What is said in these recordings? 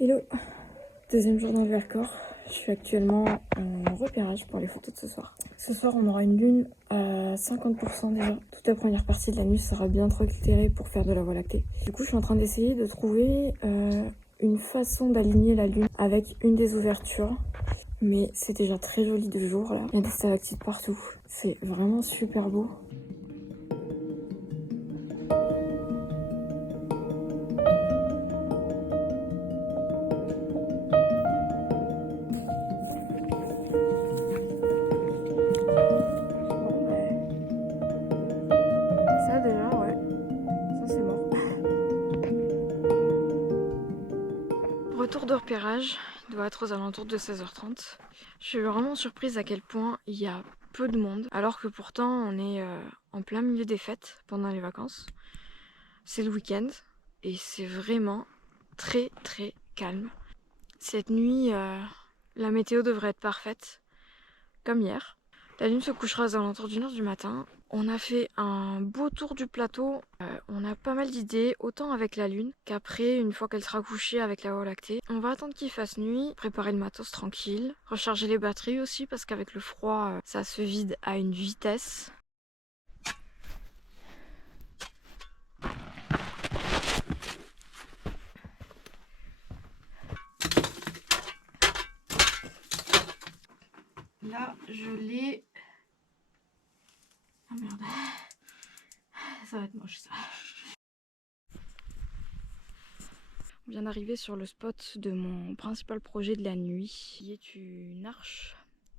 Hello, deuxième jour dans le Vercors. Je suis actuellement en repérage pour les photos de ce soir. Ce soir, on aura une lune à 50% déjà. Toute la première partie de la nuit sera bien trop éclairée pour faire de la Voie lactée. Du coup, je suis en train d'essayer de trouver une façon d'aligner la lune avec une des ouvertures. Mais c'est déjà très joli de jour là. Il y a des stalactites partout. C'est vraiment super beau. Ça déjà, ouais. Ça c'est mort. Retour de repérage, il doit être aux alentours de 16h30. Je suis vraiment surprise à quel point il y a peu de monde, alors que pourtant on est en plein milieu des fêtes pendant les vacances. C'est le week-end et c'est vraiment très très calme. Cette nuit, la météo devrait être parfaite, comme hier. La lune se couchera aux alentours d'1h du matin. On a fait un beau tour du plateau. On a pas mal d'idées, autant avec la lune qu'après, une fois qu'elle sera couchée avec la Voie lactée. On va attendre qu'il fasse nuit, préparer le matos tranquille, recharger les batteries aussi parce qu'avec le froid, ça se vide à une vitesse. Là, je l'ai... Ah merde. Ça va être moche ça. On vient d'arriver sur le spot de mon principal projet de la nuit, qui est une arche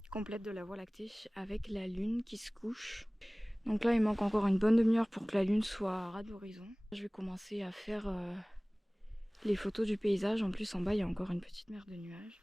complète de la Voie lactée avec la lune qui se couche. Donc là, il manque encore une bonne demi-heure pour que la lune soit ras de l'horizon. Je vais commencer à faire les photos du paysage. En plus, en bas, il y a encore une petite mer de nuages.